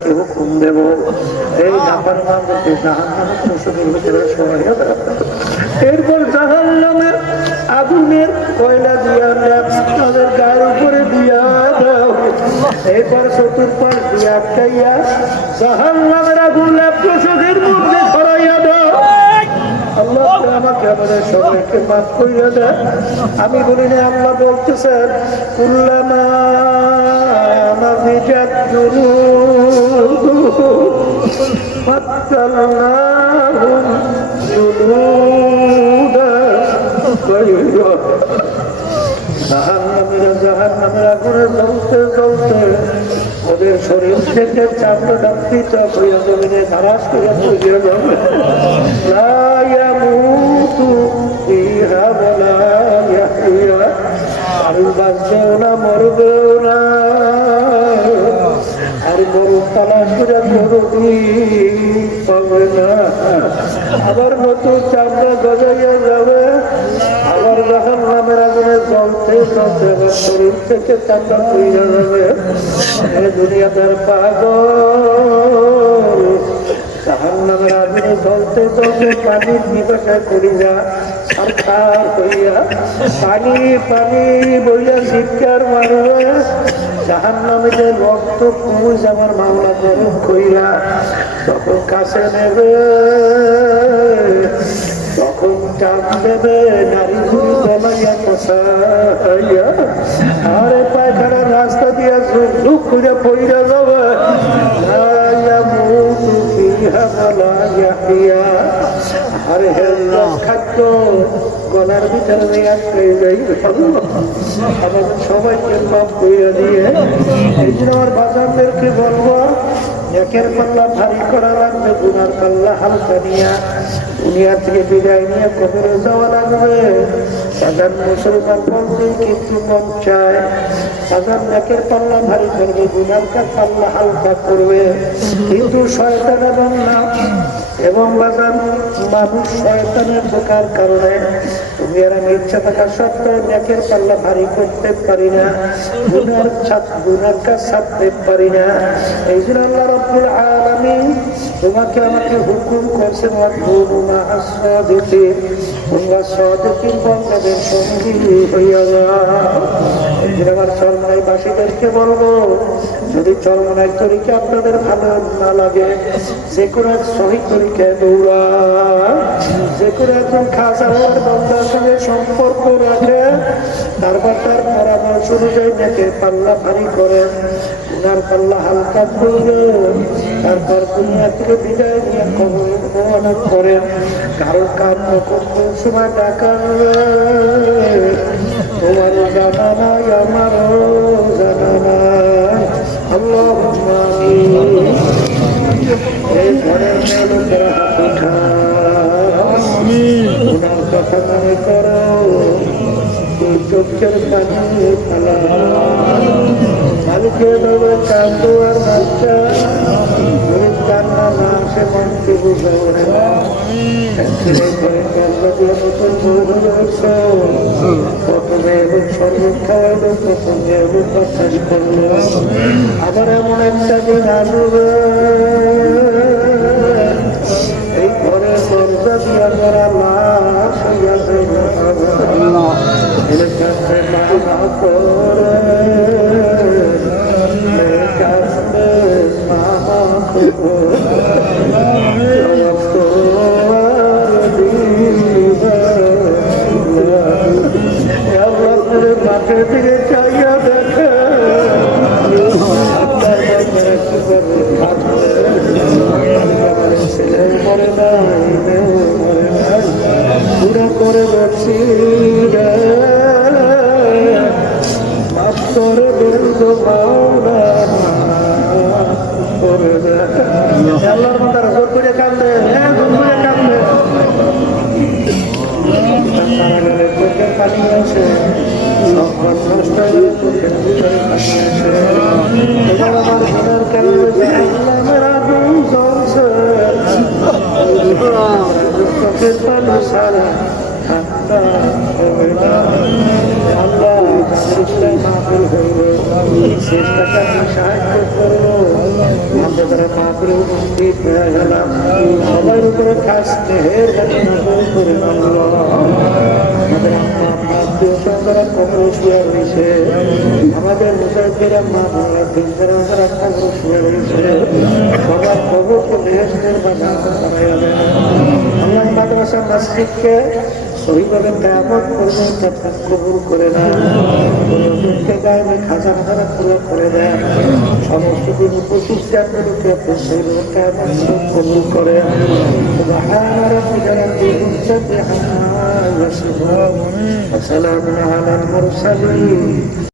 হুকুম দেব এই নাফরমানদেরকে জাহান্নামের পশুদের ভিতরে সরাইয়া দাও। এরপর জাহান্নামের আগুনের কয়লা দিয়া তাদের গায়ের উপরে দিয়া দাও। এরপর চতুর্পাশ দিয়া আটকাইয়া জাহান্নামের আগুন পশুদের মধ্যে সরাইয়া দাও। আল্লাহ আমাকে আমাদের সবাইকে মাফ করিয়া দেয়। আমি বলি না, আল্লাহ বলতেছেন কুল্লামা নাযিজাত জুলুদুহুম বাদদালনাহুম জুলুদান গায়রা। জাহান্নামের আগুনে জ্বলতে জ্বলতে ওদের শরীর থেকে চামড়া পৃথক হইয়া জমিনে ধারাস করে পড়িয়া যাবে। লা ইয়ামুতু ফিহা ওয়ালা ইয়াহইয়া, আর বাঁচবেও না মরবেও না। আর গরু তালাশ করে গরু পাবে না। আবার নতুন চামড়া গজাইয়া যাবে। আবার জাহান্নামের আগুনে জ্বলতে জ্বলতে আবার শরীর থেকে চামড়া পড়িয়া যাবে। দুনিয়াদার পাগল, জাহান্নামের আগুনে জ্বলতে জ্বলতে পানির পিপাসায় করিয়া ছারখার হইয়া পানি পানি বইয়া চিৎকার মারবে। জাহান্নামীদের রক্ত পুষ আমার মামলা গরম কইরা তখন কাছে নেবে, তখন টান দেবে নারী ঘুরি গলাইয়া কষাইয়া। আরে পায়খানার রাস্তা দিয়া ঝুক ঝুক করে পইরা যাবে। আরে খাদ্য গলার ভিতরে আটকে যাই। আমাদের সবাইকে মাফ কইরা দিয়ে এই জন্য আমার বাজারদেরকে বলবো, একের পাল্লা ভারী করা লাগবে, গুনার পাল্লা হালকা নিয়া দুনিয়া থেকে বিদায় নিয়ে কবরে যাওয়া লাগবে। বাজার মুসলমান বলতে কিন্তু মন চায় বাজার একের পাল্লা ভারী করবে, গুনার পাল্লা হালকা করবে, কিন্তু শয়তান এবং না এবং বাজার মানুষ শয়তানের ঢোকার কারণে তুমি আর আমি ইচ্ছা থাকা সত্ত্বেও নেকের পাল্লা ভারী করতে পারি না, গুনার কাজ ছাড়তে পারি না। এই জন্য আল্লাহ রাব্বুল আলামিন তোমাকে আমাকে হুকুম করছেন, তোমরা সাদিকিন বান্দাদের সঙ্গী হইয়া যাও। এই জন্য আমার চরমনাইবাসীদেরকে বলবো, যদি চরমনাই তরিকা আপনাদের ভালো না লাগে, যে কোনো এক সহিহ তরিকায় দৌড়া, যে কোনো একজন খাসা হওয়ার বান্দার সঙ্গে সম্পর্ক রাখে, তারপর তার পরামর্শ অনুযায়ী নেকের পাল্লা ভারী করেন, উনার পাল্লা হালকা করবে, তারপর দুনিয়া থেকে বিদায় নিয়ে কবরে করেন। কারো কান্ন করতে সময় ডাকা তোমারও জানা নাই আমারও জানা নাই। আল্লাহুম্মা আমিন। এই ঘরের মেয়েরা হাত উঠাও, উনার কথা মনে করো, চোখের পানি ফেলা মালিকে দেবে কান্দো আর বাচ্চা, কান্না না আসে মনকে বুঝাও না। প্রথমে এবং শরীর খাওয়াইলো, প্রথমে এবং বাতাস করলো, আবার এমন একটা দিন আসবে এই ঘরে দরজা দিয়া যারা লাশ হইয়া যাবে, মাঠের দিকে চাইয়া দেখে ছেলেও মরে নাই, মেয়েও মরে নাই, পুরা করে যাচ্ছি মাফ করে দেন তো মাওলা করে দেন। আল্লাহর বান্দারা জোর করে কাঁদবে, হ্যাঁ জোর করে কাঁদবে। সারা গেলে চোখের পানি আছে, সম্মান নষ্ট হয়ে গেলে চোখের ভিতরে পানি আছে। এবার আমার ঘরের কারণে জাহান্নামের আগুন জ্বলছে, চোখের পানি সারা ঠান্ডা হবে না। আল্লাহ মাহফিল হইবে, শেষ টাকা সাহায্য করলো, মাহফিলে উপস্থিত হয়ে গেলাম সবার উপরে খাস মেহের করে আমাদের আত্মীয়-স্বজনরা কবরে শুয়ে রয়েছে, আমাদের মুসাফিরা মা বোনেরা যারা কবরে শুয়ে রয়েছে, সবার কবরকে বেহেশতের বাগান বানাইয়া দেন। আল্লাহ মাদ্রাসা মসজিদকে সহিভাবে কিয়ামত পর্যন্ত কবুল করে নেন, গায়ে খাজানা খানা পুরো করে দেন, সমস্ত দিন উপস্থিত চাকরিকে কিয়ামত কবুল করে। সুবহান রাব্বিকা রাব্বিল ইজ্জাতি আম্মা ইয়াসিফুন ওয়া সালামুন আলাল মুরসালিন।